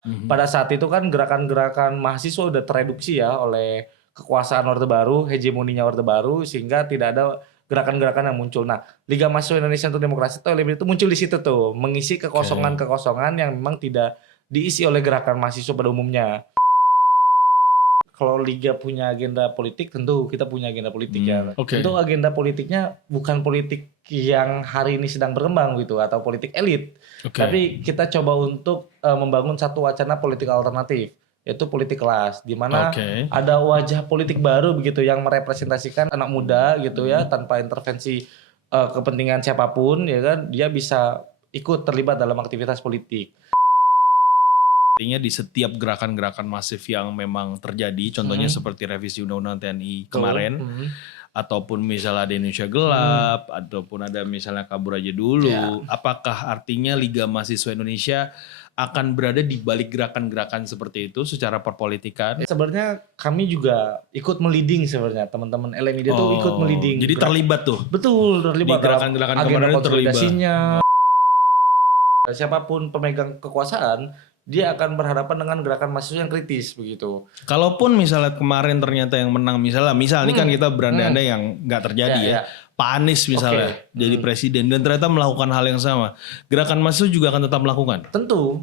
Pada saat itu kan gerakan-gerakan mahasiswa udah tereduksi ya oleh kekuasaan Orde Baru, hegemoninya Orde Baru, sehingga tidak ada gerakan-gerakan yang muncul. Nah, Liga Mahasiswa Indonesia untuk Demokrasi atau LMI itu muncul di situ tuh, mengisi kekosongan-kekosongan yang memang tidak diisi oleh gerakan mahasiswa pada umumnya. Kalau Liga punya agenda politik, tentu kita punya agenda politik ya. Tentu agenda politiknya bukan politik yang hari ini sedang berkembang gitu, atau politik elit. Tapi kita coba untuk membangun satu wacana politik alternatif, yaitu politik kelas, di mana ada wajah politik baru begitu yang merepresentasikan anak muda gitu ya, tanpa intervensi kepentingan siapapun ya kan, dia bisa ikut terlibat dalam aktivitas politik. Artinya di setiap gerakan-gerakan masif yang memang terjadi, contohnya seperti revisi Undang-Undang TNI kemarin, ataupun misalnya ada Indonesia Gelap, ataupun ada misalnya Kabur Aja Dulu, apakah artinya Liga Mahasiswa Indonesia akan berada di balik gerakan-gerakan seperti itu secara perpolitikan? Sebenarnya kami juga ikut meliding sebenarnya, teman-teman LMID itu ikut meliding. Jadi terlibat tuh? Betul, terlibat di gerakan-gerakan agenda konsolidasinya. Siapapun pemegang kekuasaan, dia akan berhadapan dengan gerakan mahasiswa yang kritis begitu. Kalaupun misalnya kemarin ternyata yang menang, misal ini kan kita berandai-andai yang nggak terjadi ya. Pak Anies misalnya jadi presiden dan ternyata melakukan hal yang sama, gerakan mahasiswa juga akan tetap melakukan? Tentu.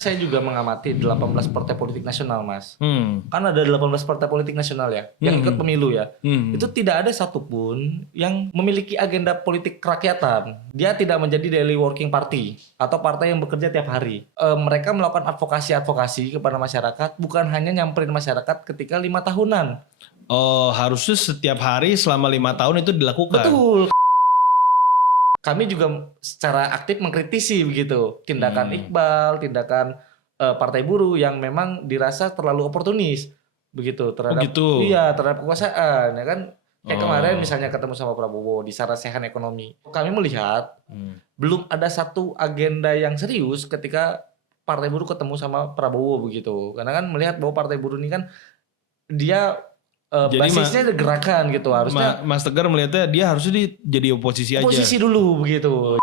Saya juga mengamati 18 partai politik nasional, Mas. Kan ada 18 partai politik nasional ya, yang ikut pemilu ya. Itu tidak ada satupun yang memiliki agenda politik kerakyatan. Dia tidak menjadi daily working party atau partai yang bekerja tiap hari. Mereka melakukan advokasi kepada masyarakat, bukan hanya nyamperin masyarakat ketika 5 tahunan. Oh, harusnya setiap hari selama 5 tahun itu dilakukan. Betul. Kami juga secara aktif mengkritisi begitu tindakan Iqbal, tindakan partai buruh yang memang dirasa terlalu oportunis begitu terhadap terhadap kekuasaan ya kan. Kayak kemarin misalnya ketemu sama Prabowo di sarasehan ekonomi. Kami melihat belum ada satu agenda yang serius ketika partai buruh ketemu sama Prabowo begitu. Karena kan melihat bahwa partai buruh ini kan dia jadi basisnya ada gerakan gitu, harusnya Mas Tegar melihatnya dia harusnya jadi oposisi aja. Oposisi dulu begitu.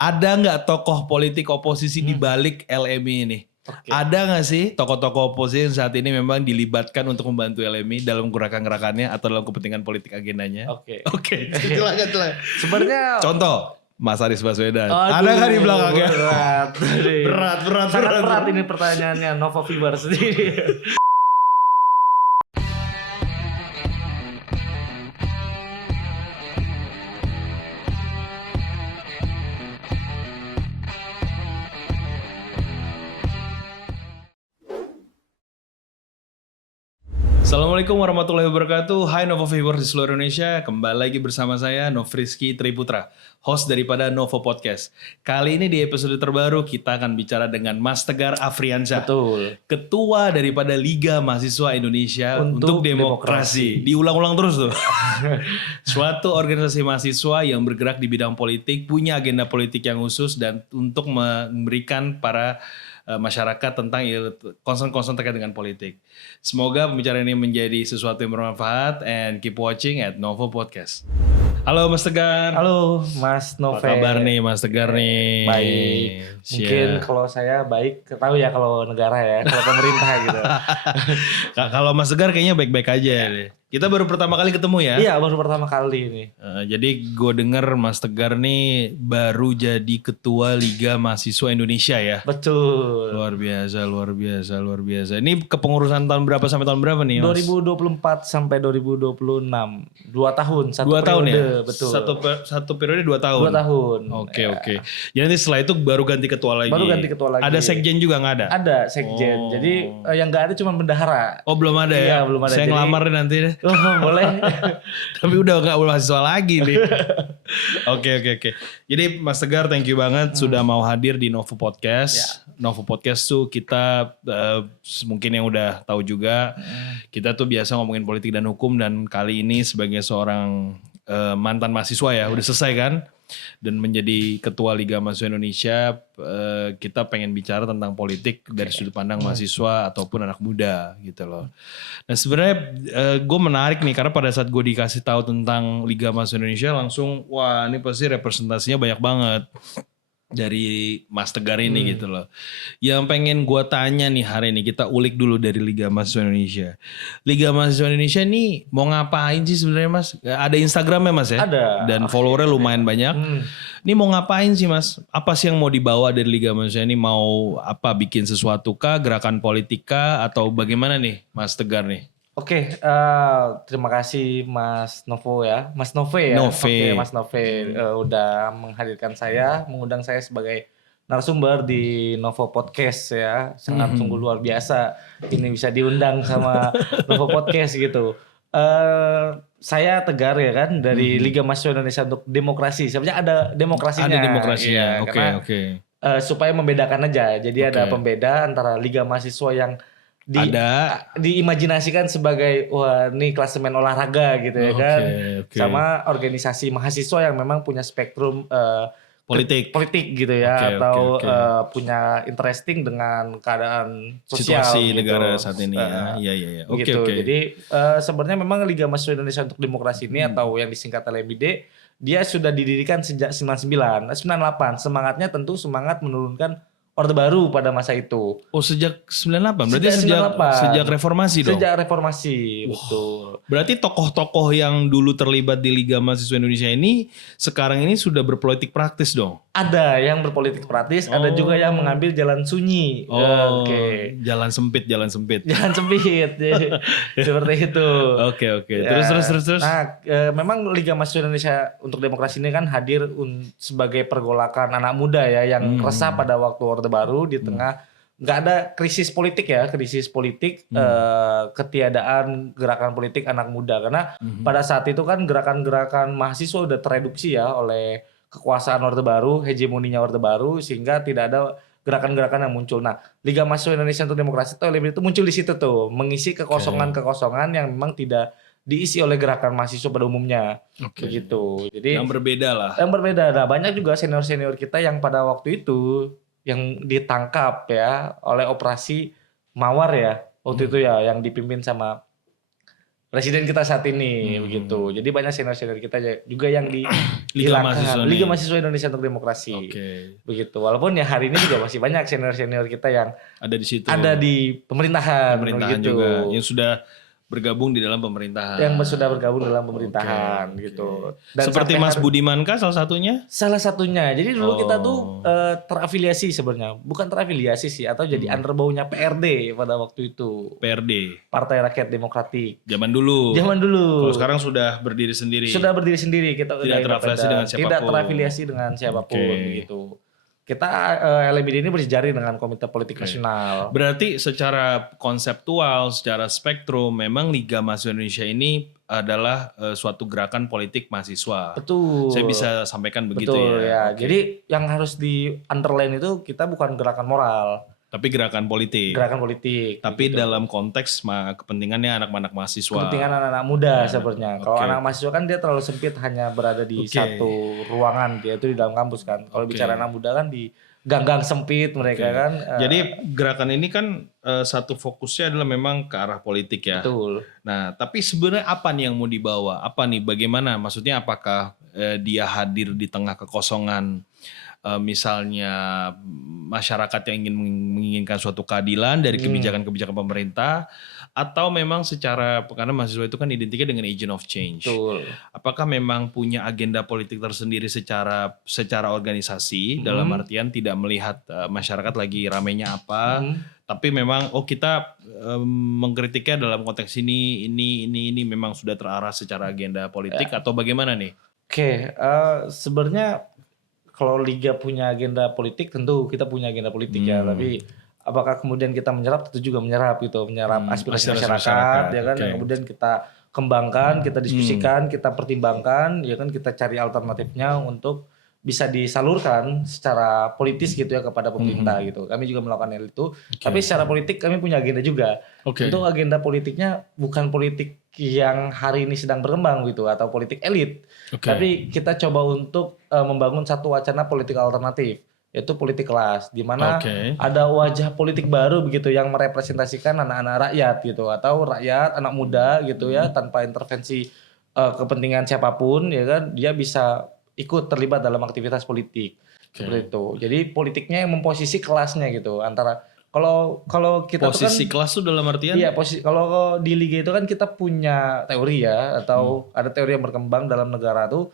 Ada nggak tokoh politik oposisi di balik LMI ini? Ada nggak sih tokoh-tokoh oposisi yang saat ini memang dilibatkan untuk membantu LMI dalam gerakan-gerakannya atau dalam kepentingan politik agendanya? Oke. Silakan. Sebenarnya contoh Mas Anies Baswedan. Ada nggak di belakangnya? Berat. Sangat berat ini pertanyaannya, Nova Fever sendiri. Assalamualaikum warahmatullahi wabarakatuh. Hai Novo Viewers di seluruh Indonesia. Kembali lagi bersama saya Nofriski Triputra, host daripada Novo Podcast. Kali ini di episode terbaru kita akan bicara dengan Mas Tegar Afriansyah. Betul. Ketua daripada Liga Mahasiswa Indonesia untuk Demokrasi. Diulang-ulang terus tuh. Suatu organisasi mahasiswa yang bergerak di bidang politik, punya agenda politik yang khusus dan untuk memberikan para masyarakat tentang concern-concern terkait dengan politik. Semoga pembicaraan ini menjadi sesuatu yang bermanfaat and keep watching at Novo Podcast. Halo Mas Tegar. Halo Mas Nove. Apa kabar nih Mas Tegar nih? Baik. Mungkin kalau saya baik, tahu ya kalau negara ya, kalau pemerintah gitu. Kalau Mas Tegar kayaknya baik-baik aja deh. Kita baru pertama kali ketemu ya? Iya, baru pertama kali ini. Jadi gue denger Mas Tegar nih baru jadi Ketua Liga Mahasiswa Indonesia ya? Betul. Luar biasa. Ini kepengurusan tahun berapa sampai tahun berapa nih Mas? 2024 sampai 2026. 2 tahun, satu tahun periode, ya? Betul. Satu periode 2 tahun? 2 tahun. Oke. Jadi nanti setelah itu baru ganti ketua lagi? Baru ganti ketua lagi. Ada sekjen juga nggak ada? Ada sekjen. Jadi yang nggak ada cuma bendahara. Oh belum ada ya? Iya, belum ada. Saya ngelamar deh nanti deh. Oh, boleh. Tapi udah gak mahasiswa lagi nih. Oke. Jadi Mas Tegar thank you banget sudah mau hadir di Novo Podcast. Novo Podcast tuh kita mungkin yang udah tahu juga. Kita tuh biasa ngomongin politik dan hukum, dan kali ini sebagai seorang mantan mahasiswa ya, udah selesai kan? Dan menjadi Ketua Liga Mahasiswa Indonesia, kita pengen bicara tentang politik dari sudut pandang mahasiswa ataupun anak muda gitu loh. Nah sebenarnya gue menarik nih karena pada saat gue dikasih tahu tentang Liga Mahasiswa Indonesia langsung wah ini pasti representasinya banyak banget. dari Mas Tegar ini gitu loh. Yang pengen gua tanya nih hari ini, kita ulik dulu dari Liga Mahasiswa Indonesia. Liga Mahasiswa Indonesia ini mau ngapain sih sebenarnya Mas? Ada Instagramnya Mas ya? Ada. Dan followernya lumayan banyak. Ini mau ngapain sih Mas? Apa sih yang mau dibawa dari Liga Mahasiswa ini? Mau apa, bikin sesuatu kah? Gerakan politik kah? Atau bagaimana nih Mas Tegar nih? Oke, terima kasih Mas Novo ya, Mas Nove ya. Nove. Oke, Mas Nove udah menghadirkan saya, mengundang saya sebagai narasumber di Novo Podcast ya. Sangat sungguh luar biasa ini bisa diundang sama Novo Podcast gitu. Saya Tegar ya kan dari Liga Mahasiswa Indonesia untuk Demokrasi. Sebenarnya ada demokrasinya. Ada demokrasinya. Iya, Oke, karena, oke. supaya membedakan aja. Jadi ada Oke. pembeda antara Liga Mahasiswa yang Ada. diimajinasikan sebagai wah ini klasemen olahraga gitu ya kan, Oke. sama organisasi mahasiswa yang memang punya spektrum politik gitu ya, Oke, atau oke. punya interesting dengan keadaan sosial Situasi gitu. negara saat ini ya. Iya. Oke, Gitu. oke. Jadi sebenarnya memang Liga Mahasiswa Indonesia untuk Demokrasi ini atau yang disingkat LMID, dia sudah didirikan sejak 99, 98. Semangatnya tentu semangat menurunkan Orde Baru pada masa itu. Oh, sejak 98. Berarti Sejak 98. sejak reformasi dong. Sejak reformasi, betul. Berarti tokoh-tokoh yang dulu terlibat di Liga Mahasiswa Indonesia ini sekarang ini sudah berpolitik praktis dong. Ada yang berpolitik praktis, ada juga yang mengambil jalan sunyi. Oke. Jalan sempit. Jalan sempit. Jadi, seperti itu. Oke. Ya. Terus. Nah, memang Liga Mahasiswa Indonesia untuk Demokrasi ini kan hadir sebagai pergolakan anak muda ya yang resah pada waktu Orde Baru di tengah nggak ada krisis politik, ketiadaan gerakan politik anak muda karena pada saat itu kan gerakan-gerakan mahasiswa udah tereduksi ya oleh kekuasaan Orde Baru, hegemoninya Orde Baru, sehingga tidak ada gerakan-gerakan yang muncul. Nah, Liga Mahasiswa Indonesia untuk Demokrasi itu muncul di situ tuh, mengisi kekosongan-kekosongan yang memang tidak diisi oleh gerakan mahasiswa pada umumnya. Oke. Begitu. Jadi Yang berbeda lah. yang berbeda. Nah, banyak juga senior-senior kita yang pada waktu itu yang ditangkap ya oleh operasi Mawar ya. Waktu itu ya yang dipimpin sama presiden kita saat ini begitu. Jadi banyak senior-senior kita juga yang Liga Mahasiswa dihilangkan. Liga Mahasiswa Indonesia untuk Demokrasi. Oke. Begitu. Walaupun ya hari ini juga masih banyak senior-senior kita yang Ada di situ. ada di pemerintahan begitu. juga yang sudah bergabung di dalam pemerintahan. Yang sudah bergabung dalam pemerintahan Oke. gitu. Seperti sampai Mas Budiman kah salah satunya? salah satunya. Jadi dulu kita tuh terafiliasi sebenarnya. Bukan terafiliasi sih, atau jadi underbawnya PRD pada waktu itu. PRD. Partai Rakyat Demokratik. Zaman dulu. Zaman dulu. Kalau sekarang sudah berdiri sendiri. Sudah berdiri sendiri. Kita Tidak udah terafiliasi dengan siapapun. Tidak terafiliasi dengan siapapun begitu. Kita LMID ini bersejarah dengan Komite Politik Nasional. Berarti secara konseptual, secara spektrum, memang Liga Mahasiswa Indonesia ini adalah suatu gerakan politik mahasiswa. Betul. Saya bisa sampaikan begitu Betul ya. Oke. Jadi yang harus di underline itu kita bukan gerakan moral, Tapi gerakan politik. gerakan politik. Tapi dalam konteks kepentingannya anak-anak mahasiswa. Kepentingan anak-anak muda sebenarnya. Kalau Oke. anak mahasiswa kan dia terlalu sempit, hanya berada di satu ruangan, dia itu di dalam kampus kan. Kalau bicara anak muda kan di gang-gang sempit mereka kan. Jadi gerakan ini kan satu fokusnya adalah memang ke arah politik ya. Betul. Nah, tapi sebenarnya apa nih yang mau dibawa? Apa nih? Bagaimana? Maksudnya apakah dia hadir di tengah kekosongan? Misalnya masyarakat yang ingin menginginkan suatu keadilan dari kebijakan-kebijakan pemerintah, atau memang secara, karena mahasiswa itu kan identiknya dengan agent of change. Betul. Apakah memang punya agenda politik tersendiri secara organisasi, dalam artian tidak melihat masyarakat lagi ramenya apa, tapi memang kita mengkritiknya dalam konteks ini memang sudah terarah secara agenda politik atau bagaimana nih? Oke, sebenarnya kalau Liga punya agenda politik, tentu kita punya agenda politik ya. Tapi apakah kemudian kita menyerap? Tentu juga menyerap gitu, menyerap aspirasi masyarakat, ya kan. Yang kemudian kita kembangkan, kita diskusikan, kita pertimbangkan, ya kan, kita cari alternatifnya untuk bisa disalurkan secara politis gitu ya kepada pemerintah gitu. Kami juga melakukan hal itu. Tapi secara politik kami punya agenda juga. Untuk agenda politiknya bukan politik yang hari ini sedang berkembang gitu atau politik elit. Tapi kita coba untuk membangun satu wacana politik alternatif, yaitu politik kelas, di mana ada wajah politik baru begitu yang merepresentasikan anak-anak rakyat gitu, atau rakyat, anak muda gitu ya, tanpa intervensi kepentingan siapapun ya kan, dia bisa ikut terlibat dalam aktivitas politik. Seperti itu. Jadi politiknya yang memposisi kelasnya gitu antara kalau kita tuh kan Posisi kelas tuh dalam artian? iya posisi kalau di liga itu kan kita punya teori ya atau ada teori yang berkembang dalam negara tuh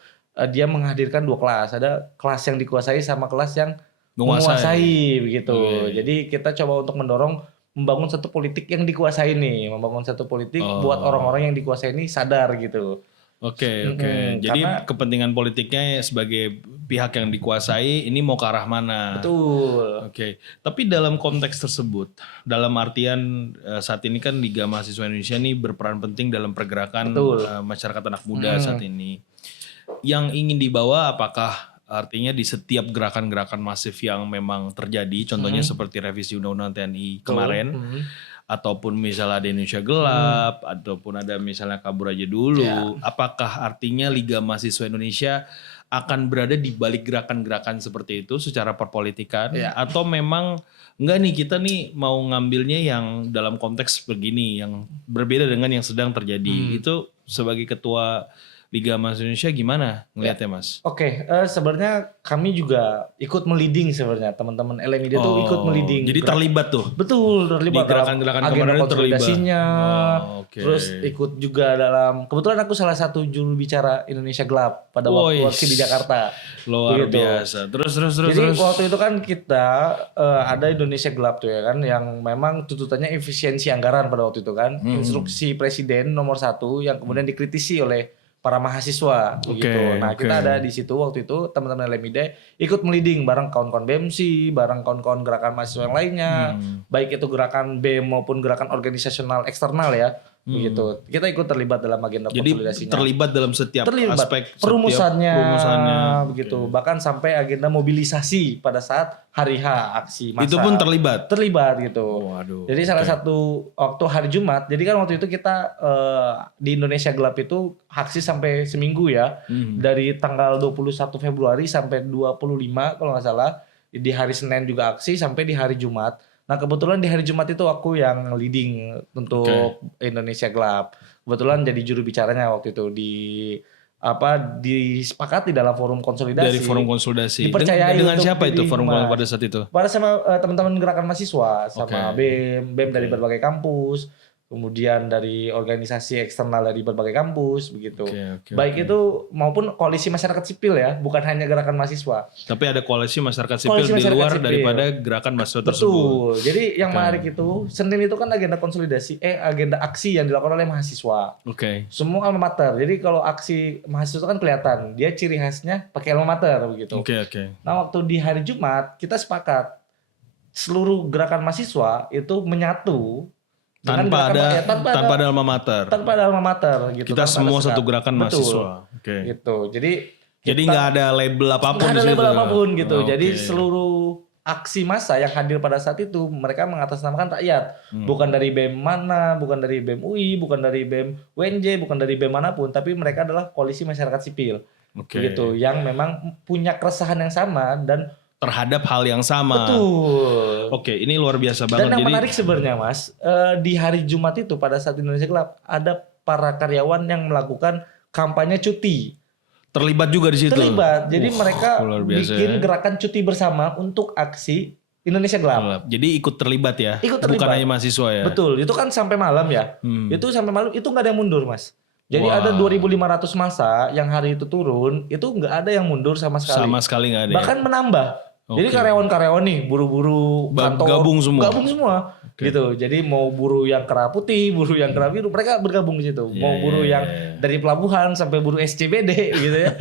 dia menghadirkan dua kelas. Ada kelas yang dikuasai sama kelas yang menguasai begitu. Jadi kita coba untuk mendorong membangun satu politik yang dikuasai nih, membangun satu politik buat orang-orang yang dikuasai ini sadar gitu. Oke. Jadi kepentingan politiknya sebagai pihak yang dikuasai ini mau ke arah mana? Betul. Oke. Tapi dalam konteks tersebut, dalam artian saat ini kan Liga Mahasiswa Indonesia ini berperan penting dalam pergerakan masyarakat anak muda saat ini. Yang ingin dibawa apakah artinya di setiap gerakan-gerakan masif yang memang terjadi, contohnya seperti revisi Undang-Undang TNI kemarin, ataupun misalnya ada Indonesia Gelap, ataupun ada misalnya Kabur Aja Dulu, apakah artinya Liga Mahasiswa Indonesia akan berada di balik gerakan-gerakan seperti itu secara perpolitikan, atau memang enggak nih kita nih mau ngambilnya yang dalam konteks begini, yang berbeda dengan yang sedang terjadi. Itu sebagai ketua Liga Mahasiswa Indonesia gimana ngelihatnya Mas? Oke, sebenarnya kami juga ikut meliding sebenarnya teman-teman LMID tuh ikut meliding. Jadi terlibat tuh? Betul, terlibat di gerakan-gerakan agenda konsolidasinya. Okay. Terus ikut juga dalam, kebetulan aku salah satu juru bicara Indonesia Gelap pada waktu di Jakarta. Luar biasa. Terus. Jadi waktu itu kan kita ada Indonesia Gelap tuh ya kan, yang memang tuntutannya efisiensi anggaran pada waktu itu kan. Instruksi Presiden nomor 1 yang kemudian dikritisi oleh para mahasiswa begitu. Nah, kita ada di situ waktu itu teman-teman LMID ikut meliding bareng kawan-kawan BEMSI, bareng kawan-kawan gerakan mahasiswa yang lainnya, baik itu gerakan BEM maupun gerakan organisasional eksternal ya. Begitu. Kita ikut terlibat dalam agenda konsolidasinya. Jadi terlibat dalam setiap aspek perumusannya begitu. Bahkan sampai agenda mobilisasi pada saat hari H aksi massa. Itu pun terlibat. Terlibat gitu. Jadi salah satu waktu hari Jumat. Jadi kan waktu itu kita di Indonesia Gelap itu aksi sampai seminggu ya. Dari tanggal 21 Februari sampai 25 kalau nggak salah. Di hari Senin juga aksi sampai di hari Jumat. Nah kebetulan di hari Jumat itu aku yang leading untuk Indonesia Gelap. Kebetulan jadi juru bicaranya waktu itu disepakati dalam forum konsolidasi. Dari forum konsolidasi. Dipercayai dengan siapa itu forum pada saat itu? Pada sama teman-teman gerakan mahasiswa, sama BEM dari berbagai kampus. Kemudian dari organisasi eksternal dari berbagai kampus begitu. Baik itu maupun koalisi masyarakat sipil ya, bukan hanya gerakan mahasiswa. Tapi ada koalisi masyarakat sipil di luar daripada gerakan mahasiswa tersebut. Betul. Jadi yang menarik itu Senin itu kan agenda konsolidasi, agenda aksi yang dilakukan oleh mahasiswa. Semua alma mater. Jadi kalau aksi mahasiswa itu kan kelihatan, dia ciri khasnya pakai alma mater begitu. Nah, waktu di hari Jumat kita sepakat seluruh gerakan mahasiswa itu menyatu tanpa ada alma mater. Tanpa ada alma mater gitu. Kita semua satu gerakan mahasiswa. Gitu. Jadi nggak ada label apapun. Nggak ada label apapun gitu. Jadi seluruh aksi massa yang hadir pada saat itu mereka mengatasnamakan rakyat. Bukan dari BEM mana, bukan dari BEM UI, bukan dari BEM UNJ, bukan dari BEM manapun, tapi mereka adalah koalisi masyarakat sipil. Gitu. Yang memang punya keresahan yang sama dan terhadap hal yang sama. Betul. Ini luar biasa banget. Dan yang menarik sebenarnya Mas, di hari Jumat itu pada saat Indonesia Gelap ada para karyawan yang melakukan kampanye cuti. Terlibat juga di situ. Terlibat. Jadi mereka bikin gerakan cuti bersama untuk aksi Indonesia Gelap. Jadi ikut terlibat ya. Bukan hanya mahasiswa ya. Betul. Itu kan sampai malam ya. Itu sampai malam itu nggak ada yang mundur Mas. Jadi ada 2.500 massa yang hari itu turun, itu nggak ada yang mundur sama sekali. Sama sekali nggak ada. Bahkan menambah. Jadi karyawan-karyawan nih, buru-buru kantor gabung semua. Gitu. Jadi mau buruh yang kerah putih, buruh yang kerah biru, mereka bergabung di situ. Mau buruh yang dari pelabuhan sampai buruh SCBD gitu ya.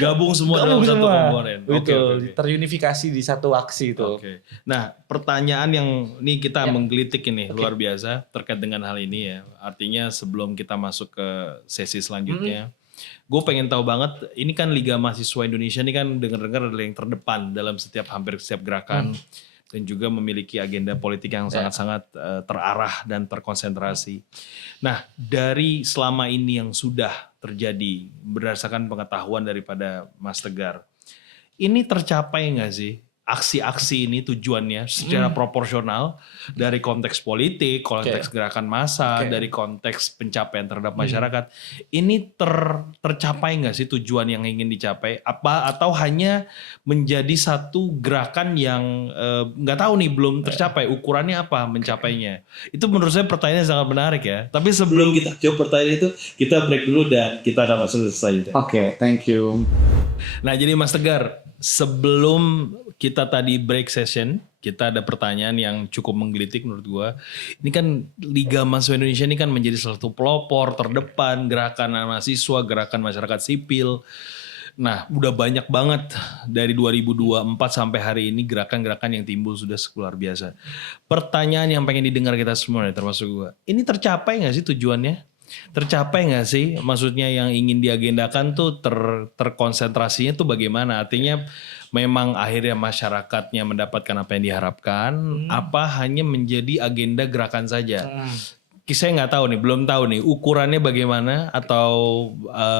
Gabung semua dalam satu komponen. Betul. Terunifikasi di satu aksi itu. Nah, pertanyaan yang ini kita menggelitik ini luar biasa terkait dengan hal ini ya. Artinya sebelum kita masuk ke sesi selanjutnya, gue pengen tahu banget, ini kan Liga Mahasiswa Indonesia ini kan dengar-dengar adalah yang terdepan dalam hampir setiap gerakan dan juga memiliki agenda politik yang sangat-sangat terarah dan terkonsentrasi. Nah, dari selama ini yang sudah terjadi berdasarkan pengetahuan daripada Mas Tegar, ini tercapai nggak sih aksi-aksi ini tujuannya secara proporsional dari konteks politik, konteks gerakan massa, dari konteks pencapaian terhadap masyarakat. Ini tercapai nggak sih tujuan yang ingin dicapai? Apa atau hanya menjadi satu gerakan yang nggak tahu nih belum tercapai, ukurannya apa mencapainya? Itu menurut saya pertanyaan yang sangat menarik ya. Tapi sebelum kita jawab pertanyaan itu, kita break dulu dan kita akan masuk selesai. Oke, thank you. Nah jadi Mas Tegar, sebelum kita tadi break session, kita ada pertanyaan yang cukup menggelitik menurut gua. Ini kan Liga Mahasiswa Indonesia ini kan menjadi salah satu pelopor terdepan gerakan mahasiswa, gerakan masyarakat sipil. Nah, udah banyak banget dari 2024 sampai hari ini gerakan-gerakan yang timbul sudah luar biasa. Pertanyaan yang pengen didengar kita semua nih, termasuk gua. Ini tercapai nggak sih tujuannya? Tercapai nggak sih? Maksudnya yang ingin diagendakan tuh terkonsentrasinya tuh bagaimana? Artinya memang akhirnya masyarakatnya mendapatkan apa yang diharapkan, apa hanya menjadi agenda gerakan saja? Saya nggak tahu nih, belum tahu nih ukurannya bagaimana atau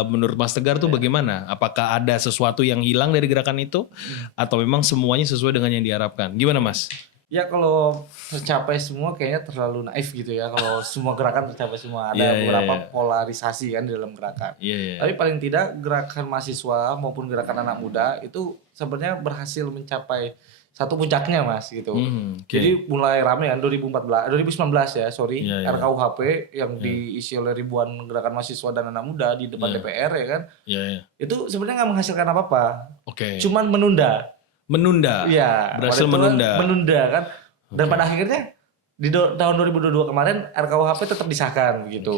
menurut Mas Tegar tuh bagaimana? Apakah ada sesuatu yang hilang dari gerakan itu atau memang semuanya sesuai dengan yang diharapkan? Gimana Mas? Ya kalau tercapai semua kayaknya terlalu naif gitu ya. Kalau semua gerakan tercapai semua. Ada beberapa polarisasi kan di dalam gerakan. Tapi paling tidak gerakan mahasiswa maupun gerakan anak muda itu sebenarnya berhasil mencapai satu puncaknya Mas gitu. Jadi mulai rame kan 2019 ya RKUHP yang diisi oleh ribuan gerakan mahasiswa dan anak muda di depan DPR ya kan. Itu sebenarnya nggak menghasilkan apa-apa. Cuman menunda. Iya, berhasil menunda kan. Dan pada akhirnya di tahun 2022 kemarin RKUHP tetap disahkan begitu.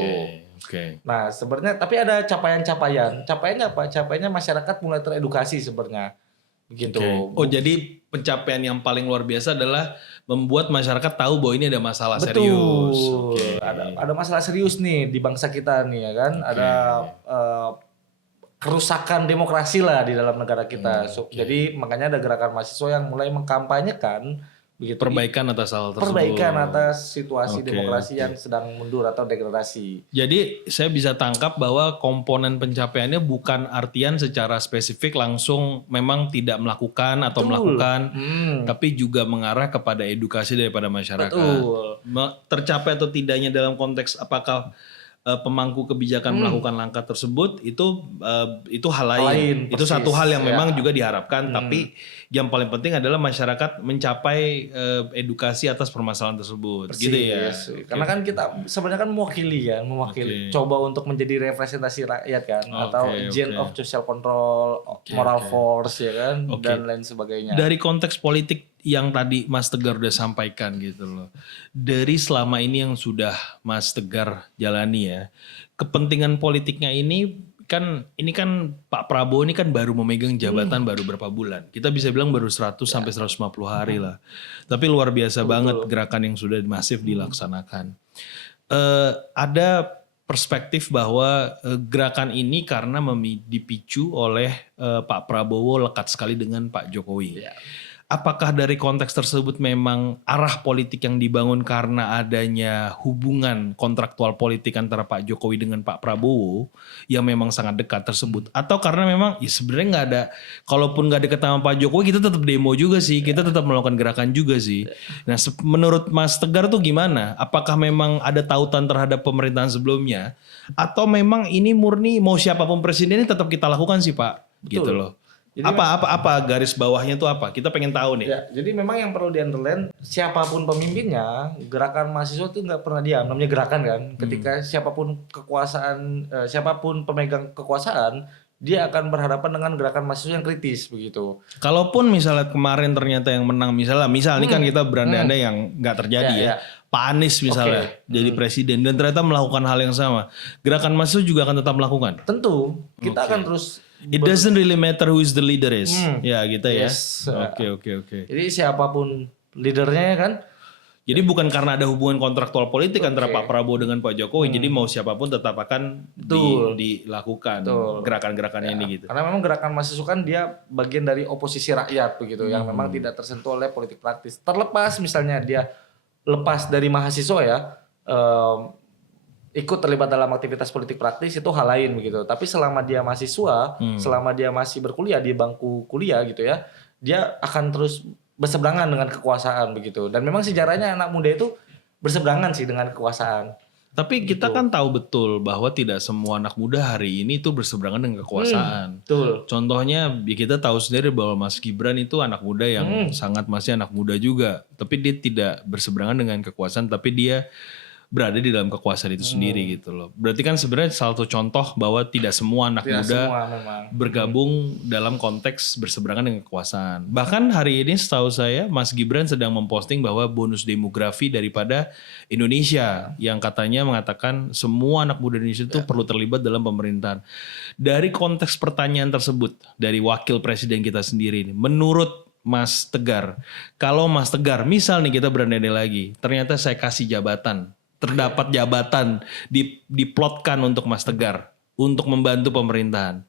Nah, sebenarnya tapi ada capaian-capaian. Capaiannya apa? Capaiannya masyarakat mulai teredukasi sebenarnya. Begitu. Oh, jadi pencapaian yang paling luar biasa adalah membuat masyarakat tahu bahwa ini ada masalah Betul. serius. Ada masalah serius nih di bangsa kita nih ya kan. Ada kerusakan demokrasi lah di dalam negara kita. Jadi makanya ada gerakan mahasiswa yang mulai mengkampanyekan begitu. Perbaikan atas hal tersebut. Perbaikan atas situasi demokrasi yang sedang mundur atau degradasi. Jadi saya bisa tangkap bahwa komponen pencapaiannya bukan artian secara spesifik langsung memang tidak melakukan atau melakukan, tapi juga mengarah kepada edukasi daripada masyarakat. Tercapai atau tidaknya dalam konteks apakah pemangku kebijakan melakukan langkah tersebut itu hal lain. Itu persis, satu hal yang memang juga diharapkan, tapi yang paling penting adalah masyarakat mencapai edukasi atas permasalahan tersebut. Persis, gitu ya. Karena kan kita sebenarnya kan mewakili coba untuk menjadi representasi rakyat kan atau agent of social control, moral force ya kan dan lain sebagainya. Dari konteks politik yang tadi Mas Tegar udah sampaikan gitu loh. Dari selama ini yang sudah Mas Tegar jalani ya, kepentingan politiknya ini kan Pak Prabowo ini kan baru memegang jabatan baru berapa bulan. Kita bisa bilang baru 100 sampai 150 hari lah. Tapi luar biasa banget gerakan yang sudah masif dilaksanakan. Ada perspektif bahwa gerakan ini karena dipicu oleh Pak Prabowo lekat sekali dengan Pak Jokowi. Apakah dari konteks tersebut memang arah politik yang dibangun karena adanya hubungan kontraktual politik antara Pak Jokowi dengan Pak Prabowo yang memang sangat dekat tersebut? Atau karena memang ya sebenarnya nggak ada, kalaupun nggak deket sama Pak Jokowi kita tetap demo juga sih, kita tetap melakukan gerakan juga sih. Nah menurut Mas Tegar tuh gimana? Apakah memang ada tautan terhadap pemerintahan sebelumnya? Atau memang ini murni mau siapapun presidennya tetap kita lakukan sih Pak? Betul. Gitu loh. Jadi apa garis bawahnya tuh apa? Kita pengen tahu nih. Ya, jadi memang yang perlu di-underline siapapun pemimpinnya, gerakan mahasiswa itu nggak pernah diam. Namanya gerakan kan. Ketika siapapun siapapun pemegang kekuasaan, dia akan berhadapan dengan gerakan mahasiswa yang kritis begitu. Kalaupun misalnya kemarin ternyata yang menang misal ini kan kita berandai-andai yang nggak terjadi ya. Pak Anies misalnya jadi presiden dan ternyata melakukan hal yang sama. Gerakan mahasiswa juga akan tetap melakukan. Tentu, kita akan terus. It doesn't really matter who is the leader is. Ya gitu ya. Oke. Jadi siapapun leadernya kan. Jadi bukan karena ada hubungan kontraktual politik antara Pak Prabowo dengan Pak Jokowi. Jadi mau siapapun tetap akan dilakukan gerakan-gerakan ini gitu. Karena memang gerakan mahasiswa kan dia bagian dari oposisi rakyat begitu. Yang memang tidak tersentuh oleh politik praktis. Terlepas misalnya dia lepas dari mahasiswa ya. Ikut terlibat dalam aktivitas politik praktis itu hal lain begitu. Tapi selama dia mahasiswa, selama dia masih berkuliah di bangku kuliah gitu ya, dia akan terus berseberangan dengan kekuasaan begitu. Dan memang sejarahnya anak muda itu berseberangan sih dengan kekuasaan. Tapi kita Gitu. kan tahu betul bahwa tidak semua anak muda hari ini itu berseberangan dengan kekuasaan. Betul. Contohnya kita tahu sendiri bahwa Mas Gibran itu anak muda yang sangat masih anak muda juga. Tapi dia tidak berseberangan dengan kekuasaan, tapi dia berada di dalam kekuasaan itu sendiri gitu loh. Berarti kan sebenarnya salah satu contoh bahwa tidak semua anak Tidak muda semua memang. bergabung dalam konteks berseberangan dengan kekuasaan. Bahkan hari ini setahu saya Mas Gibran sedang memposting bahwa bonus demografi daripada Indonesia yang katanya mengatakan semua anak muda Indonesia itu perlu terlibat dalam pemerintahan. Dari konteks pertanyaan tersebut dari wakil presiden kita sendiri ini, menurut Mas Tegar, kalau Mas Tegar misal nih kita berandai lagi, ternyata saya kasih jabatan, terdapat jabatan diplotkan untuk Mas Tegar untuk membantu pemerintahan.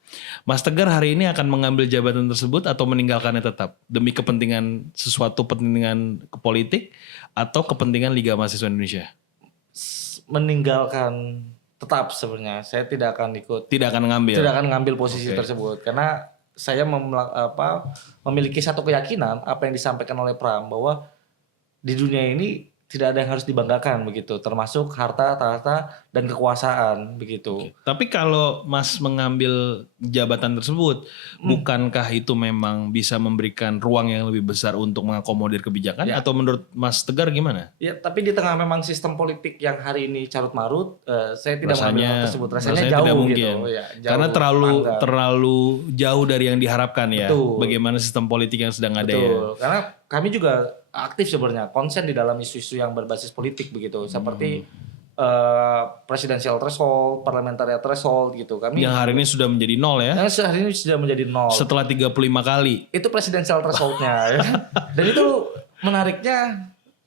Mas Tegar hari ini akan mengambil jabatan tersebut atau meninggalkannya tetap demi kepentingan sesuatu kepentingan politik atau kepentingan Liga Mahasiswa Indonesia? Meninggalkan tetap sebenarnya. Saya tidak akan ikut. Tidak akan ngambil posisi tersebut karena saya memiliki satu keyakinan apa yang disampaikan oleh Pram bahwa di dunia ini tidak ada yang harus dibanggakan begitu, termasuk harta, tahta, dan kekuasaan begitu. Tapi kalau Mas mengambil jabatan tersebut, bukankah itu memang bisa memberikan ruang yang lebih besar untuk mengakomodir kebijakan? Ya. Atau menurut Mas Tegar gimana? Ya, tapi di tengah memang sistem politik yang hari ini carut marut, saya tidak mengambil hal tersebut. Rasanya jauh tidak mungkin. gitu. Ya, jauh, Karena panggang. terlalu jauh dari yang diharapkan ya. Betul. Bagaimana sistem politik yang sedang ada ya. Betul. Karena kami juga aktif sebenarnya konsen di dalam isu-isu yang berbasis politik begitu, seperti presidential threshold, parliamentary threshold gitu. Kami Yang hari ini sudah menjadi 0 ya. yang hari ini sudah menjadi 0. Setelah 35 kali. Itu presidential thresholdnya. Ya. Dan itu menariknya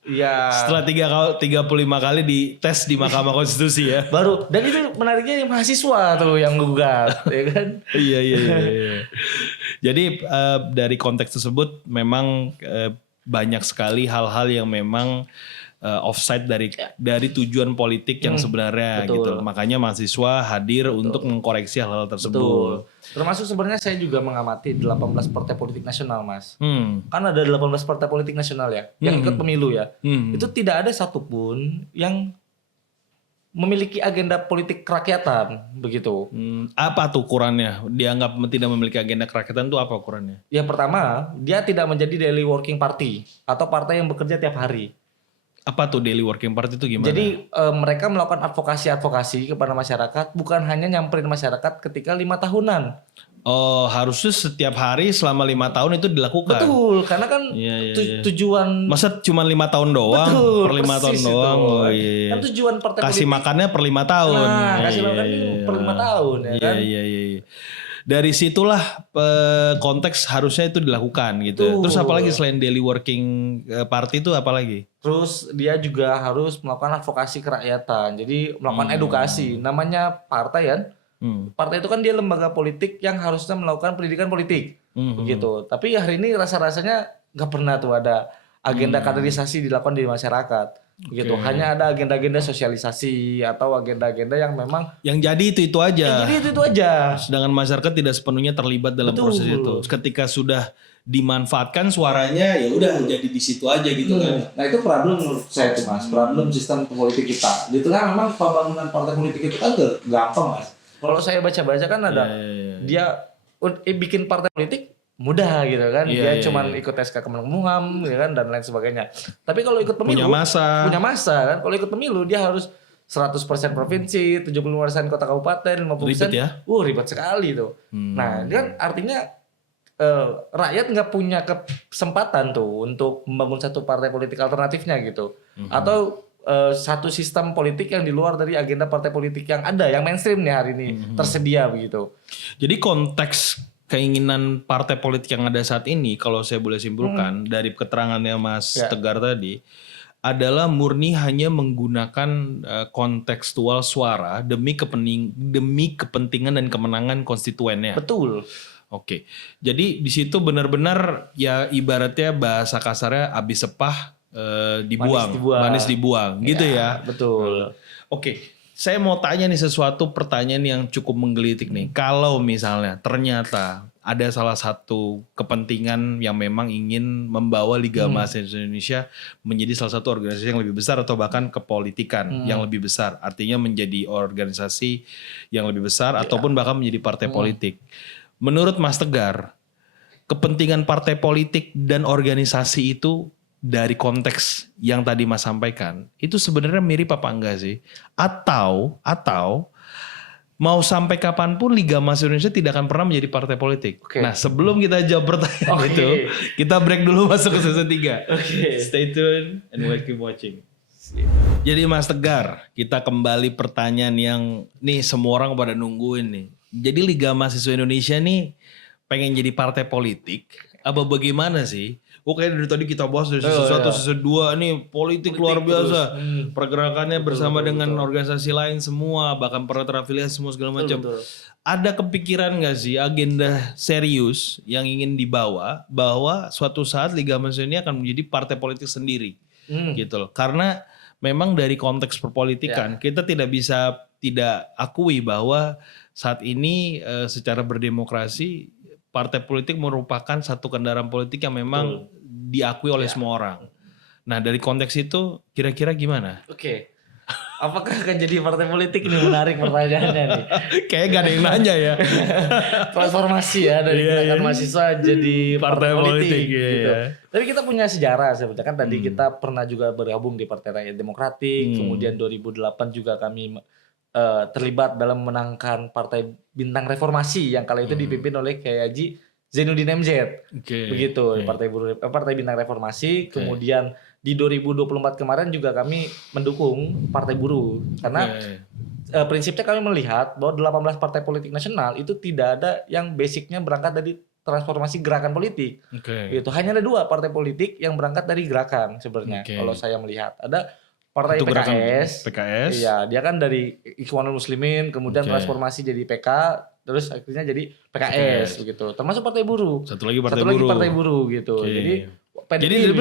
ya Setelah 35 kali dites di Mahkamah Konstitusi ya. baru, dan itu menariknya yang mahasiswa tuh yang gugat, ya kan? Iya. Jadi dari konteks tersebut memang banyak sekali hal-hal yang memang offside dari tujuan politik yang sebenarnya Betul. gitu. Makanya mahasiswa hadir untuk mengkoreksi hal-hal tersebut. Betul. Termasuk sebenarnya saya juga mengamati 18 partai politik nasional, Mas. Hmm. Kan ada 18 partai politik nasional ya, yang ikut pemilu ya. Hmm. Itu tidak ada satupun yang memiliki agenda politik kerakyatan begitu. Apa tuh ukurannya? Dianggap tidak memiliki agenda kerakyatan itu apa ukurannya? Yang pertama, dia tidak menjadi daily working party atau partai yang bekerja tiap hari. Apa tuh daily working party itu gimana? Jadi mereka melakukan advokasi kepada masyarakat, bukan hanya nyamperin masyarakat ketika 5 tahunan. Oh, harusnya setiap hari selama 5 tahun itu dilakukan. Betul, karena kan Iya. tujuan Masa cuma 5 tahun doang? Betul, Per 5 tahun persis doang. itu. Oh iya. Kan tujuan partai Kasih politik. makannya per 5 tahun. Nah, kasih Iya, makan itu per 5 tahun ya kan. Iya. Dari situlah konteks harusnya itu dilakukan gitu. Betul. Terus apalagi selain daily working party itu apalagi? Terus dia juga harus melakukan advokasi kerakyatan. Jadi melakukan edukasi. Namanya partai kan. Partai itu kan dia lembaga politik yang harusnya melakukan pendidikan politik. Begitu. Tapi hari ini rasa-rasanya nggak pernah tuh ada agenda kaderisasi dilakukan di masyarakat. Begitu. Hanya ada agenda-agenda sosialisasi atau agenda-agenda yang memang Yang jadi itu aja. jadi itu aja. Sedangkan masyarakat tidak sepenuhnya terlibat dalam Betul. proses itu. Ketika sudah dimanfaatkan suaranya ya udah jadi di situ aja gitu kan. Nah itu problem menurut saya tuh Mas, problem sistem politik kita. Di tengah memang pembangunan partai politik itu kan gampang Mas. Kalau saya baca-baca kan ada dia bikin partai politik mudah gitu kan. Dia cuman ikut SK Kemenkumham ya kan dan lain sebagainya. Tapi kalau ikut pemilu punya masa kan. Kalau ikut pemilu dia harus 100% provinsi, 75% kota kabupaten, 50%. Ribet ya? Ribet sekali tuh. Nah, ini kan artinya rakyat nggak punya kesempatan tuh untuk membangun satu partai politik alternatifnya gitu. Atau satu sistem politik yang di luar dari agenda partai politik yang ada, yang mainstream nih hari ini tersedia begitu. Jadi konteks keinginan partai politik yang ada saat ini, kalau saya boleh simpulkan dari keterangannya Mas Tegar tadi, adalah murni hanya menggunakan kontekstual suara demi kepentingan dan kemenangan konstituennya. Betul. Oke, jadi di situ benar-benar ya ibaratnya bahasa kasarnya abis sepah dibuang, manis dibuang, gitu ya. Betul. Oke, saya mau tanya nih pertanyaan yang cukup menggelitik nih. Kalau misalnya ternyata ada salah satu kepentingan yang memang ingin membawa Liga Mahasiswa Indonesia menjadi salah satu organisasi yang lebih besar atau bahkan kepolitikan yang lebih besar. Artinya menjadi organisasi yang lebih besar ataupun bahkan menjadi partai politik. Menurut Mas Tegar, kepentingan partai politik dan organisasi itu dari konteks yang tadi Mas sampaikan, itu sebenarnya mirip apa enggak sih? Atau mau sampai kapanpun Liga Mahasiswa Indonesia tidak akan pernah menjadi partai politik. Oke. Nah, sebelum kita jawab pertanyaan itu, kita break dulu masuk ke season 3. Stay tuned and we'll keep watching. Jadi Mas Tegar, kita kembali pertanyaan yang nih semua orang pada nungguin nih. Jadi Liga Mahasiswa Indonesia nih pengen jadi partai politik apa bagaimana sih? Oke, dari tadi kita bahas dari season 1, season 2 nih politik luar biasa. Pergerakannya bersama dengan organisasi lain semua, bahkan pernah terafiliasi semua segala macam. Ada kepikiran gak sih agenda serius yang ingin dibawa bahwa suatu saat Liga Mahasiswa ini akan menjadi partai politik sendiri? Gitu loh. Karena memang dari konteks perpolitikan kita tidak bisa tidak akui bahwa saat ini secara berdemokrasi partai politik merupakan satu kendaraan politik yang memang diakui oleh semua orang. Nah dari konteks itu kira-kira gimana? Oke. Apakah akan jadi partai politik ini? Menarik pertanyaannya nih. Kayaknya gak ada yang nanya ya. Transformasi ya dari gerakan mahasiswa jadi partai politik gitu. Tapi kita punya sejarah sebenarnya kan tadi kita pernah juga bergabung di Partai Rakyat Demokratik, kemudian 2008 juga kami terlibat dalam memenangkan Partai Bintang Reformasi yang kala itu dipimpin oleh Kiai Haji Zainuddin MZ. Begitu Partai Bintang Reformasi. Kemudian di 2024 kemarin juga kami mendukung Partai Buruh karena prinsipnya kami melihat bahwa 18 partai politik nasional itu tidak ada yang basicnya berangkat dari transformasi gerakan politik. Gitu. Hanya ada 2 partai politik yang berangkat dari gerakan sebenarnya. Kalau saya melihat ada Partai PKS, iya dia kan dari Ikhwanul Muslimin, kemudian transformasi jadi PK, terus akhirnya jadi PKS begitu. Termasuk Partai Buruh. Satu lagi Partai Buruh gitu. Jadi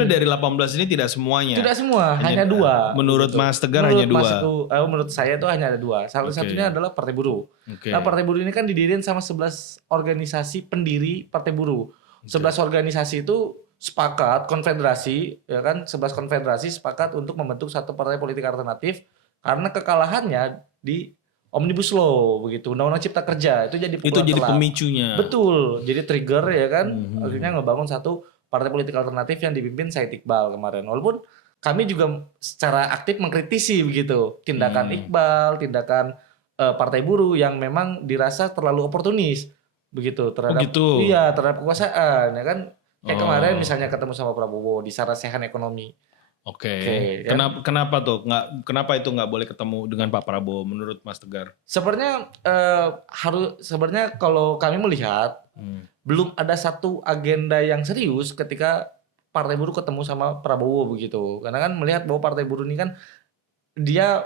dari 18 ini tidak semuanya. Tidak semua, hanya 2. Menurut Mas Tegar hanya 2. Menurut saya itu hanya ada 2. Salah satunya adalah Partai Buruh. Nah Partai Buruh ini kan didirikan sama 11 organisasi pendiri Partai Buruh. 11 organisasi itu sepakat konfederasi ya kan 11 konfederasi sepakat untuk membentuk satu partai politik alternatif karena kekalahannya di Omnibus Law begitu Undang-Undang Cipta Kerja itu jadi pemicunya. Betul, jadi trigger ya kan akhirnya ngebangun satu partai politik alternatif yang dipimpin Said Iqbal kemarin. Walaupun kami juga secara aktif mengkritisi begitu tindakan Iqbal, tindakan Partai Buruh yang memang dirasa terlalu oportunis begitu terhadap terhadap kekuasaan ya kan. Kayak kemarin misalnya ketemu sama Prabowo di sarasehan ekonomi. Kenapa tuh? Kenapa itu nggak boleh ketemu dengan Pak Prabowo menurut Mas Tegar? Sebenarnya sebenarnya kalau kami melihat belum ada satu agenda yang serius ketika Partai Buruh ketemu sama Prabowo begitu. Karena kan melihat bahwa Partai Buruh ini kan dia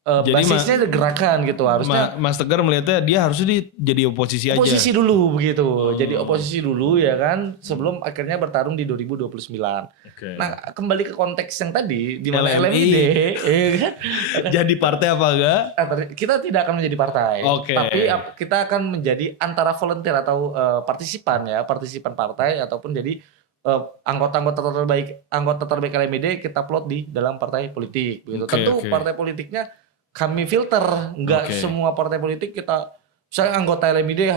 basisnya gerakan gitu harusnya. Mas Tegar melihatnya dia harusnya jadi oposisi aja. Oposisi dulu begitu. Jadi oposisi dulu ya kan sebelum akhirnya bertarung di 2029. Nah, kembali ke konteks yang tadi di mana LMID ya kan? Jadi partai apa enggak? Kita tidak akan menjadi partai. Tapi kita akan menjadi antara volunteer atau partisipan partai ataupun jadi anggota terbaik LMID kita plot di dalam partai politik begitu. Tentu partai politiknya kami filter, enggak semua partai politik kita misalnya anggota LMID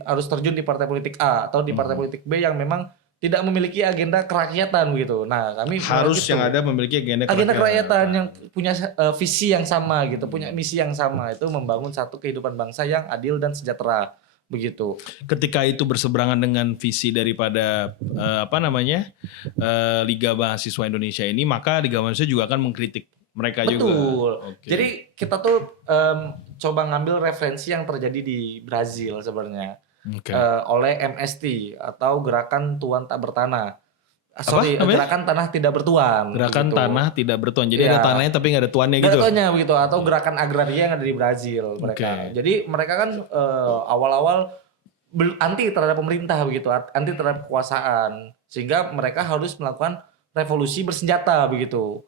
harus terjun di partai politik A atau di partai politik B yang memang tidak memiliki agenda kerakyatan begitu. Nah, kami harus yang ada memiliki agenda kerakyatan yang punya visi yang sama gitu, punya misi yang sama itu membangun satu kehidupan bangsa yang adil dan sejahtera begitu. Ketika itu berseberangan dengan visi daripada Liga Mahasiswa Indonesia ini, maka Liga Mahasiswa juga akan mengkritik mereka juga. Betul. Jadi kita tuh coba ngambil referensi yang terjadi di Brazil sebenarnya oleh MST atau Gerakan Tuan Tak Bertanah. Gerakan Tanah Tidak Bertuan. Gerakan Tanah Tidak Bertuan. Jadi ada tanahnya tapi nggak ada tuannya gitu. Ada tuannya begitu. Atau Gerakan Agraria yang ada di Brazil mereka. Jadi mereka kan awal-awal anti terhadap pemerintah begitu, anti terhadap kekuasaan, sehingga mereka harus melakukan revolusi bersenjata begitu.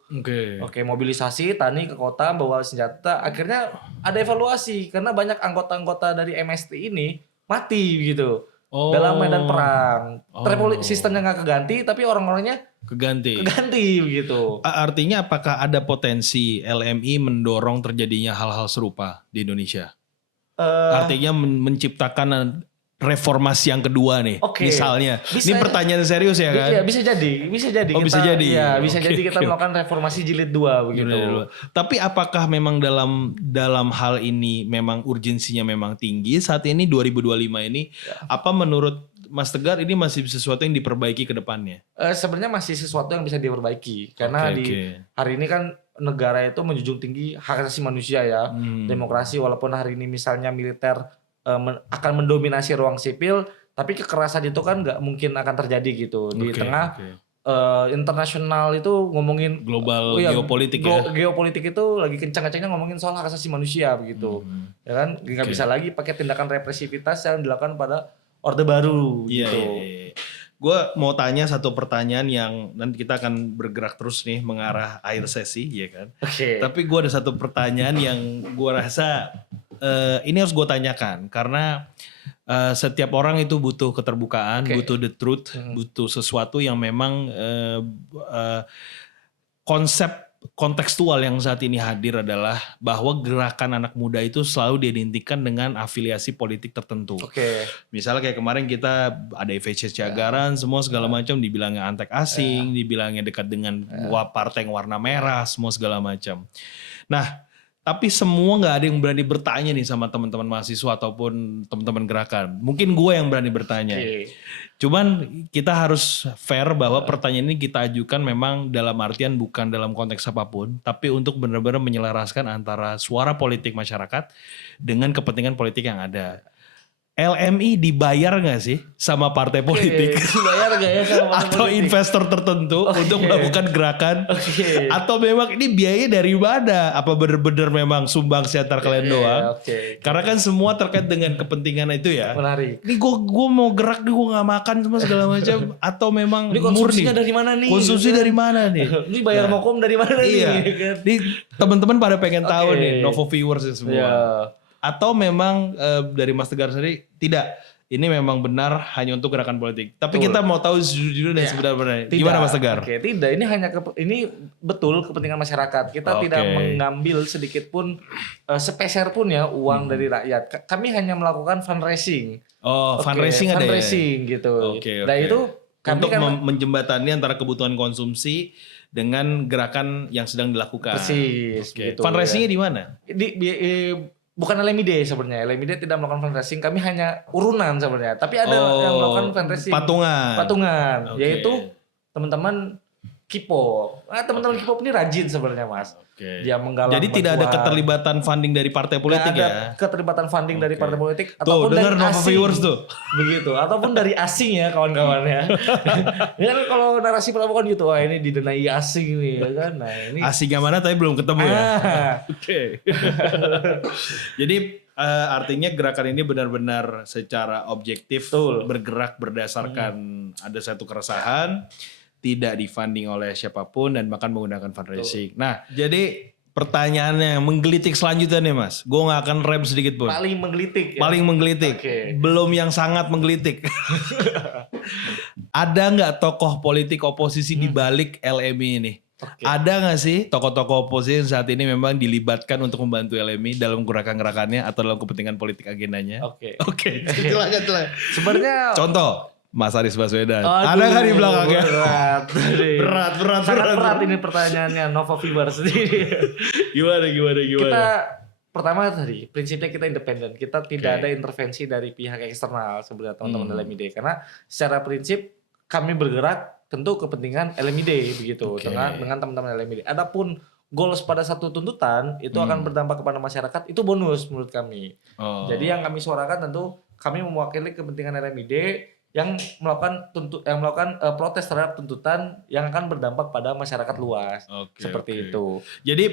Mobilisasi tani ke kota bawa senjata. Akhirnya ada evaluasi karena banyak anggota-anggota dari MST ini mati begitu. dalam medan perang. Oh. Sistemnya nggak keganti, tapi orang-orangnya Keganti. begitu. Artinya apakah ada potensi LMI mendorong terjadinya hal-hal serupa di Indonesia? Artinya menciptakan reformasi yang kedua nih, Oke. misalnya. Bisa- Ini pertanyaan serius ya kan? Iya, bisa jadi. Oh, bisa jadi. Iya, bisa Oke, jadi kita oke. melakukan reformasi jilid 2 begitu. Tapi apakah memang dalam hal ini memang urgensinya memang tinggi saat ini 2025 ini? Apa menurut Mas Tegar ini masih sesuatu yang diperbaiki ke depannya? Sebenarnya masih sesuatu yang bisa diperbaiki karena Oke. hari ini kan negara itu menjunjung tinggi hak asasi manusia ya, Hmm. demokrasi, walaupun hari ini misalnya militer akan mendominasi ruang sipil, tapi kekerasan itu kan nggak mungkin akan terjadi gitu di Oke, tengah oke. internasional itu ngomongin Global geopolitik ya. geopolitik itu lagi kencang-kencangnya ngomongin soal hak asasi manusia begitu, ya kan nggak Oke. bisa lagi pakai tindakan represivitas yang dilakukan pada Orde Baru Iya, gitu. iya. Gue mau tanya satu pertanyaan yang nanti kita akan bergerak terus nih mengarah akhir sesi, ya kan? Oke. Tapi gue ada satu pertanyaan yang gue rasa ini harus gue tanyakan karena setiap orang itu butuh keterbukaan, Oke. butuh the truth, butuh sesuatu yang memang konsep kontekstual yang saat ini hadir adalah bahwa gerakan anak muda itu selalu diidentikan dengan afiliasi politik tertentu. Oke. Misalnya kayak kemarin kita ada FHC Ciagaran, semua segala macam dibilangnya antek asing, dibilangnya dekat dengan partai yang warna merah, semua segala macam. Nah, tapi semua nggak ada yang berani bertanya nih sama teman-teman mahasiswa ataupun teman-teman gerakan. Mungkin gue yang berani bertanya. Oke. Cuman kita harus fair bahwa pertanyaan ini kita ajukan memang dalam artian bukan dalam konteks apapun, tapi untuk benar-benar menyelaraskan antara suara politik masyarakat dengan kepentingan politik yang ada. LMI dibayar nggak sih sama partai politik? Dibayar gak ya sama partai Atau politik? investor tertentu untuk melakukan gerakan? Oke. Atau memang ini biayanya dari mana? Apa benar-benar memang sumbang antar kalian doang? Oke. Karena kan semua terkait dengan kepentingan itu ya. Menarik. Ini gue mau gerak nih, gue gak makan semua segala macam. Atau memang Ini murni? konsumsinya dari mana nih? Konsumsi Gitu kan? dari mana nih? Ini bayar mokom dari mana Iya. nih? Kan? Ini teman-teman pada pengen tahu Oke. nih, Novo viewers ya semua. Iya. Atau memang dari Mas Tegar sendiri tidak? Ini memang benar hanya untuk gerakan politik. Tapi Betul. kita mau tahu jujur dan Iya. sebenarnya. Tidak. Gimana Mas Tegar? Oke, tidak. Ini hanya ini betul kepentingan masyarakat. Kita Oke. tidak mengambil sedikit pun sepeser pun ya uang dari rakyat. Kami hanya melakukan fundraising. Oh, Oke, fundraising ada ya? fundraising gitu. Oke, Nah oke. itu kami Untuk kan menjembatani antara kebutuhan konsumsi dengan gerakan yang sedang dilakukan. persis Oke. gitu. Fundraisingnya di mana? Bukan LMID sebenarnya. LMID tidak melakukan fundraising. Kami hanya urunan sebenarnya. Tapi ada yang melakukan fundraising. Patungan. Patungan. Oke. Yaitu teman-teman K-pop. Teman-teman K-pop ini rajin sebenarnya Mas. Oke. Dia menggalang Jadi tidak ada bantuan. keterlibatan funding dari partai politik Nggak ada ya? keterlibatan funding dari partai politik Tuh, ataupun dengar dari Nova asing. viewers tuh. Begitu, ataupun dari asing ya kawan-kawan ya. Ini kan kalau narasi Prabowo kan gitu, wah ini didanai asing nih ya kan. Nah, ini Asing yang mana tapi belum ketemu ya? Ah, Oke. Jadi artinya gerakan ini benar-benar secara objektif Betul. bergerak berdasarkan ada satu keresahan, tidak difunding oleh siapapun dan bahkan menggunakan fundraising. Nah, jadi pertanyaannya yang menggelitik selanjutnya nih Mas. Gue gak akan rem sedikit pun. paling menggelitik ya. Paling menggelitik. Oke. Belum yang sangat menggelitik. Ada nggak tokoh politik oposisi di balik LMI ini? Oke. Ada nggak sih tokoh-tokoh oposisi yang saat ini memang dilibatkan untuk membantu LMI dalam gerakan-gerakannya atau dalam kepentingan politik agendanya? Oke. Oke, silakan. Sebenarnya Contoh, Mas Anies Baswedan. Aduh, Ada nggak di belakangnya? Berat. Berat. Sangat berat ini pertanyaannya Nova Viewers sendiri. Gimana? Kita pertama tadi prinsipnya kita independen. Kita tidak Oke. ada intervensi dari pihak eksternal sebenarnya teman-teman Hmm. LMID karena secara prinsip kami bergerak tentu kepentingan LMID begitu Oke. dengan teman-teman LMID. Adapun goals pada satu tuntutan itu akan berdampak kepada masyarakat itu bonus menurut kami. Oh. Jadi yang kami suarakan tentu kami mewakili kepentingan LMID yang melakukan protes terhadap tuntutan yang akan berdampak pada masyarakat luas. Oke, Seperti oke. itu. Jadi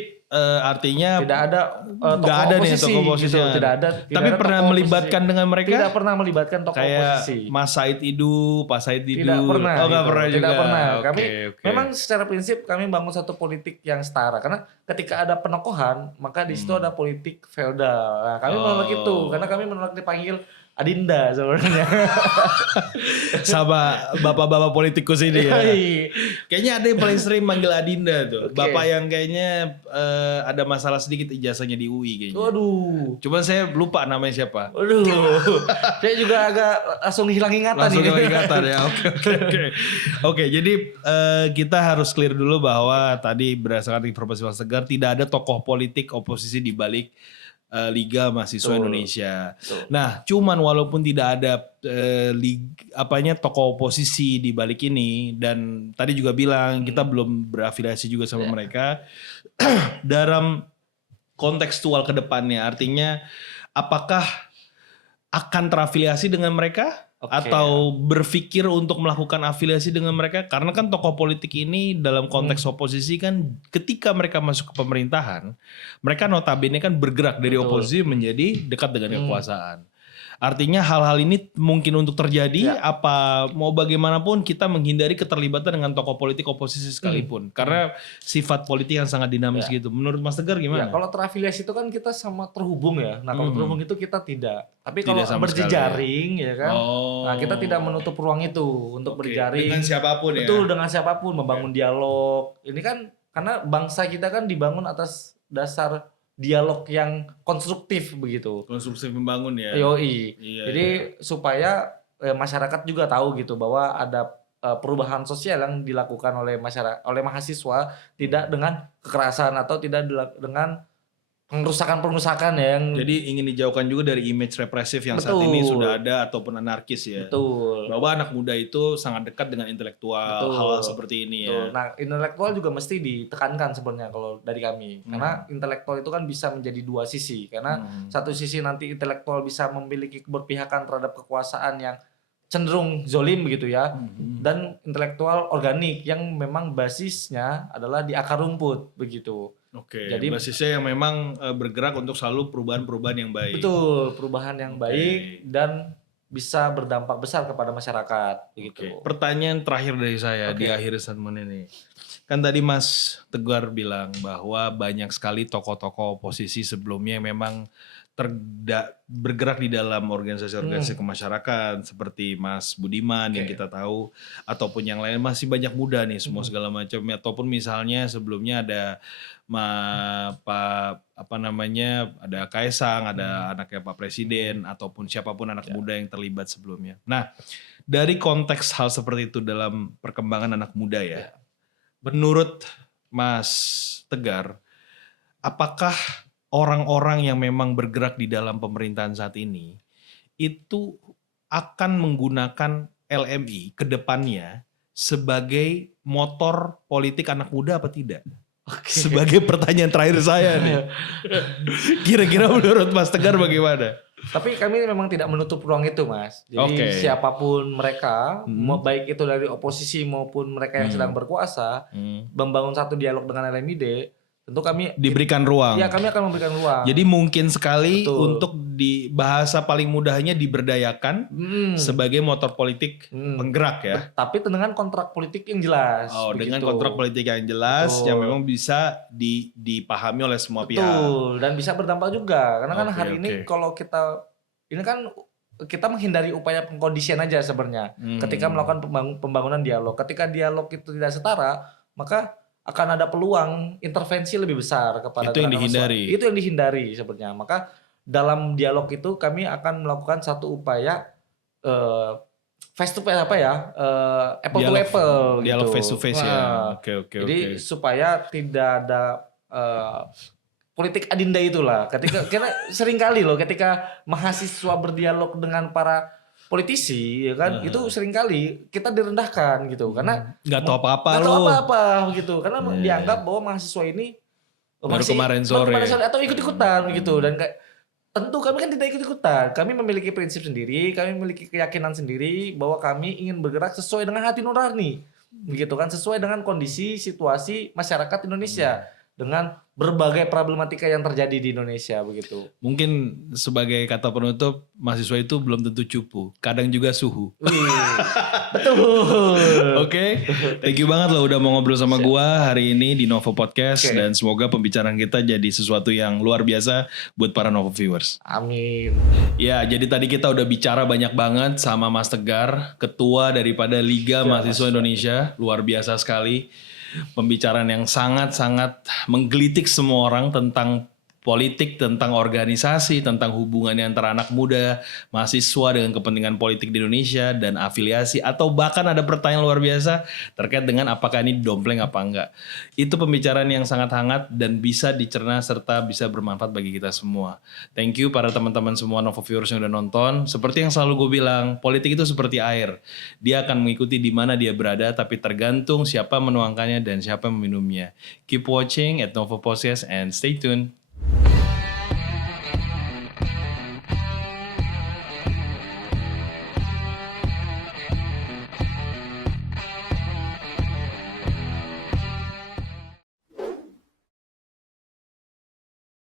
artinya Tidak ada nggak tokoh ada nih oposisi, tokoh oposisi. gitu. Tidak ada. Tapi ada pernah tokoh melibatkan oposisi. dengan mereka? Tidak pernah melibatkan tokoh Kayak oposisi. Mas Said Idu, Pak Said Idu. Tidak pernah. Oh, nggak gitu. pernah juga. Tidak pernah. Kami Oke. memang secara prinsip kami bangun satu politik yang setara karena ketika ada penokohan maka di situ ada politik feodal. Nah, kami menolak itu karena kami menolak dipanggil Adinda sebenarnya. Sama bapak-bapak politikus ini ya. Iya. Kayaknya ada yang paling sering manggil Adinda tuh. Oke. Bapak yang kayaknya ada masalah sedikit ijazahnya di UI kayaknya. Waduh. Cuman saya lupa namanya siapa. Waduh. Saya juga agak langsung hilang ingatan Langsung ini. hilang ingatan ya. Oke. Oke, jadi kita harus clear dulu bahwa tadi berdasarkan informasi Mas Tegar tidak ada tokoh politik oposisi di balik Liga Mahasiswa Betul. Indonesia. Betul. Nah, cuman walaupun tidak ada tokoh oposisi di balik ini dan tadi juga bilang kita belum berafiliasi juga sama mereka dalam kontekstual ke depannya, artinya apakah akan terafiliasi dengan mereka? Oke. Atau berpikir untuk melakukan afiliasi dengan mereka, karena kan tokoh politik ini dalam konteks oposisi kan ketika mereka masuk ke pemerintahan, mereka notabene kan bergerak dari Betul. oposisi menjadi dekat dengan kekuasaan. Artinya hal-hal ini mungkin untuk terjadi, apa mau bagaimanapun kita menghindari keterlibatan dengan tokoh politik oposisi sekalipun, karena sifat politik yang sangat dinamis gitu. Menurut Mas Tegar Ya, gimana? kalau terafiliasi itu kan kita sama terhubung ya. Nah, kalau terhubung itu kita tidak. Tapi kalau Tidak sama berjejaring ya kan. Oh. Nah, kita tidak menutup ruang itu untuk Oke, berjaring. dengan siapapun ya. Betul, dengan siapapun membangun dialog. Ini kan karena bangsa kita kan dibangun atas dasar dialog yang konstruktif begitu. Konstruksi membangun ya. Yoi. Iya, Jadi supaya masyarakat juga tahu gitu bahwa ada perubahan sosial yang dilakukan oleh masyarakat, oleh mahasiswa, tidak dengan kekerasan atau tidak dengan pengerusakan ya yang Jadi ingin dijauhkan juga dari image represif yang saat ini Betul. sudah ada ataupun anarkis ya. betul. Bahwa anak muda itu sangat dekat dengan intelektual, Betul. hal seperti ini Betul. ya. Nah, intelektual juga mesti ditekankan sebenarnya kalau dari kami. Karena intelektual itu kan bisa menjadi dua sisi. Karena satu sisi nanti intelektual bisa memiliki keberpihakan terhadap kekuasaan yang cenderung zolim begitu ya. Dan intelektual organik yang memang basisnya adalah di akar rumput begitu. Oke, Jadi- basisnya yang memang bergerak untuk selalu perubahan-perubahan yang baik. Betul, perubahan yang Oke. baik dan bisa berdampak besar kepada masyarakat begitu. Oke. Pertanyaan terakhir dari saya di akhir statement ini. Kan tadi Mas Tegar bilang bahwa banyak sekali tokoh-tokoh oposisi sebelumnya yang memang bergerak di dalam organisasi-organisasi kemasyarakatan seperti Mas Budiman yang kita tahu, ataupun yang lain masih banyak muda nih semua segala macam, ataupun misalnya sebelumnya ada ada Kaisang, ada anaknya Pak Presiden, ataupun siapapun anak muda yang terlibat sebelumnya. Nah, dari konteks hal seperti itu dalam perkembangan anak muda ya, menurut Mas Tegar, apakah orang-orang yang memang bergerak di dalam pemerintahan saat ini itu akan menggunakan LMI ke depannya sebagai motor politik anak muda apa tidak? Sebagai pertanyaan terakhir saya nih. Kira-kira menurut Mas Tegar bagaimana? Tapi kami memang tidak menutup ruang itu, Mas. Jadi Oke. siapapun mereka, mau baik itu dari oposisi maupun mereka yang sedang berkuasa, membangun satu dialog dengan LMID, tentu kami Diberikan ruang. ya kami akan memberikan ruang. Jadi mungkin sekali Betul. untuk di bahasa paling mudahnya diberdayakan sebagai motor politik penggerak ya. Tapi dengan kontrak politik yang jelas. Oh, dengan begitu. kontrak politik yang jelas Betul. yang memang bisa dipahami oleh semua pihak. Betul, dan bisa berdampak juga. Karena kan Oke, hari ini oke. kalau ini kan kita menghindari upaya pengkondisian aja sebenarnya. Ketika melakukan pembangunan dialog. Ketika dialog itu tidak setara, maka akan ada peluang intervensi lebih besar kepada Itu yang gerakan mahasiswa. dihindari. Itu yang dihindari sebenarnya. Maka dalam dialog itu kami akan melakukan satu upaya face to face apple to apple dialog gitu. face to face ya. Nah, Oke. jadi supaya tidak ada politik adinda itulah. Karena seringkali loh ketika mahasiswa berdialog dengan para politisi ya kan itu seringkali kita direndahkan gitu karena Nggak tahu apa-apa nggak tahu lu. apa-apa gitu karena dianggap bahwa mahasiswa ini Baru kemarin sore. atau ikut-ikutan gitu dan kayak tentu kami kan tidak ikut-ikutan. Kami memiliki prinsip sendiri, kami memiliki keyakinan sendiri bahwa kami ingin bergerak sesuai dengan hati nurani. Begitu kan sesuai dengan kondisi situasi masyarakat Indonesia. dengan berbagai problematika yang terjadi di Indonesia begitu. Mungkin sebagai kata penutup, mahasiswa itu belum tentu cupu, kadang juga suhu. Wih, betul. Oke, thank you banget loh udah mau ngobrol sama gua hari ini di Novo Podcast dan semoga pembicaraan kita jadi sesuatu yang luar biasa buat para Novo viewers. Amin. Ya, jadi tadi kita udah bicara banyak banget sama Mas Tegar, ketua daripada Liga Mahasiswa Indonesia, luar biasa sekali. Pembicaraan yang sangat-sangat menggelitik semua orang tentang politik, tentang organisasi, tentang hubungannya antara anak muda, mahasiswa dengan kepentingan politik di Indonesia dan afiliasi, atau bahkan ada pertanyaan luar biasa terkait dengan apakah ini dompleng apa enggak. Itu pembicaraan yang sangat hangat dan bisa dicerna serta bisa bermanfaat bagi kita semua. Thank you para teman-teman semua Novo viewers yang udah nonton. Seperti yang selalu gue bilang, politik itu seperti air. Dia akan mengikuti di mana dia berada, tapi tergantung siapa menuangkannya dan siapa meminumnya. Keep watching at Novo Podcast and stay tuned.